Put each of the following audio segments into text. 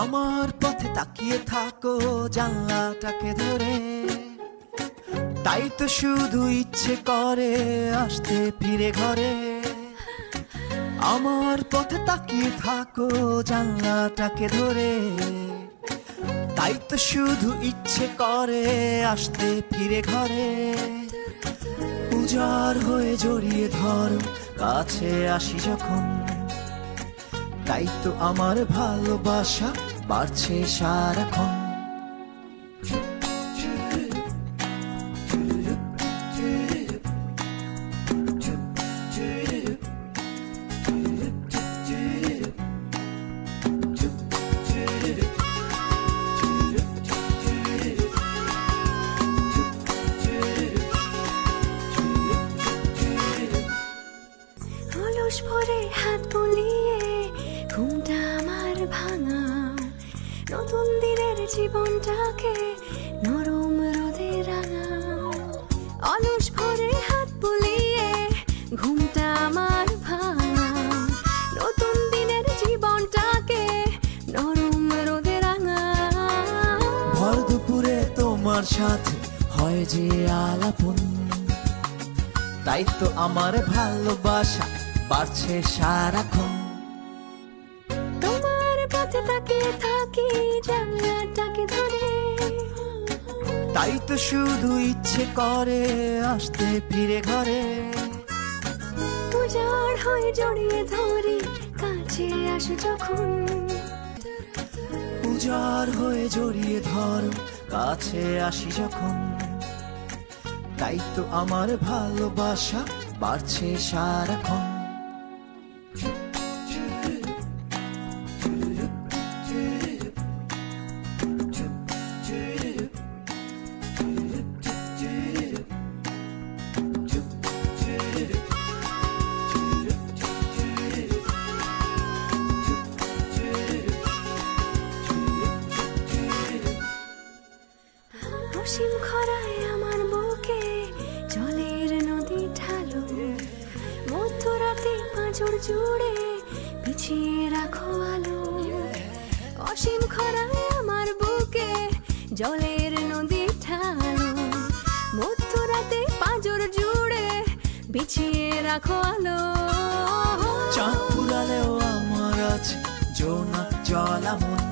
আমার পথে তাকিয়ে থাকো জানলাটাকে ধরে, তাই তো শুধু ইচ্ছে করে আসতে ফিরে ঘরে। আমার পথে তাকিয়ে থাকো জানলাটাকে ধরে, তাই তো শুধু ইচ্ছে করে আসতে ফিরে ঘরে। উজাড় হয়ে জড়িয়ে ধরো কাছে আসি যখন, তাই তো আমার ভালোবাসা বাড়ছে সারাক্ষণ। অলস ভরে হাত বুলিয়ে ঘুমটা আমার ভাঙা, নতুন দিনের জীবনটাকে নরম রোদে রাঙা। অলস ভরে হাত বুলিয়ে ঘুমটা আমার ভাঙা, নতুন দিনের জীবনটাকে নরম রোদে রাঙা। ভর দুপুরে তোমার সাথে হয় যে আলাপন, তাই তো আমার ভালোবাসা বাড়ছে সারাক্ষণ। তোমার পথে তাকিয়ে থাকি জানলাটাকে ধরে, তাই তো শুধু ইচ্ছে করে আসতে ফিরে ঘরে। উজাড় হয়ে জড়িয়ে ধরি কাছে আসো যখন, উজাড় হয়ে জড়িয়ে ধরো কাছে আসি যখন, তাই তো আমার ভালোবাসা বাড়ছে সারাক্ষণ। অসীম খরায় আমার বুকে জলের নদী ঢালো, মধ্যরাতে পাঁজর জুড়ে বিছিয়ে রাখো আলো। অসীম খরায় আমার বুকে জলের নদী ঢালো, মধ্যরাতে পাঁজর জুড়ে বিছিয়ে রাখো আলো। চাঁদ পুরালেও আমার আছে জোনাক জলা মন,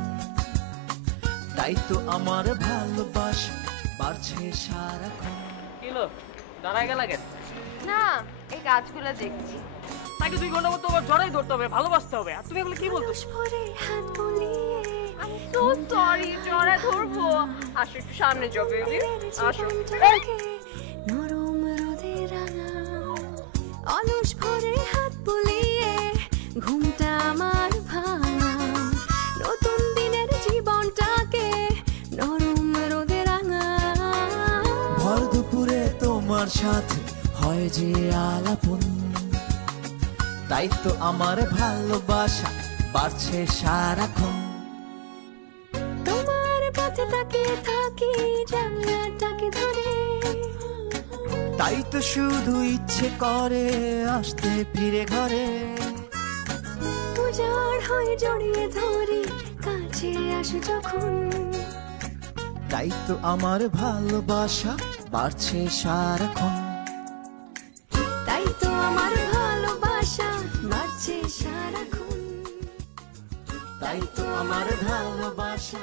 তাই তো আমার ভালোবাসা বাড়ছে সারাক্ষণ। কিলো দাঁড়ায় গেল কেন? না, এই গাছগুলো দেখছি। তাকে 2 ঘন্টা মতো জড়াই ধরতে হবে, ভালোবাসতে হবে। আর তুমি এগুলো কি বলছো? অলস ভরে হাত বুলিয়ে তো সরি, জড়া ধরবো। আসো একটু সামনে যাও বেবি, আসো। জীবনটাকে নরম রোদে রাঙা। অলস ভরে হাত বুলিয়ে ঘুমটা আমার ভাঙা, নতুন দিনের জীবনটাকে নরম রোদে রাঙা। ভর দুপুরে তোমার সাথে হয় যে আলাপন, তাই তো আমার ভালোবাসা বাড়ছে সারাক্ষণ। তোমার পথে তাকিয়ে থাকি জানলাটাকে ধরে, তাই তো শুধু ইচ্ছে করে আসতে ফিরে ঘরে। উজাড় হয়ে জড়িয়ে ধরি কাছে আসো যখন, তাই তো আমার ভালোবাসা বাড়ছে সারাক্ষণ। তাই তো আমার ভালোবাসা বাড়ছে সারাক্ষণ। তাই তো আমার ভালোবাসা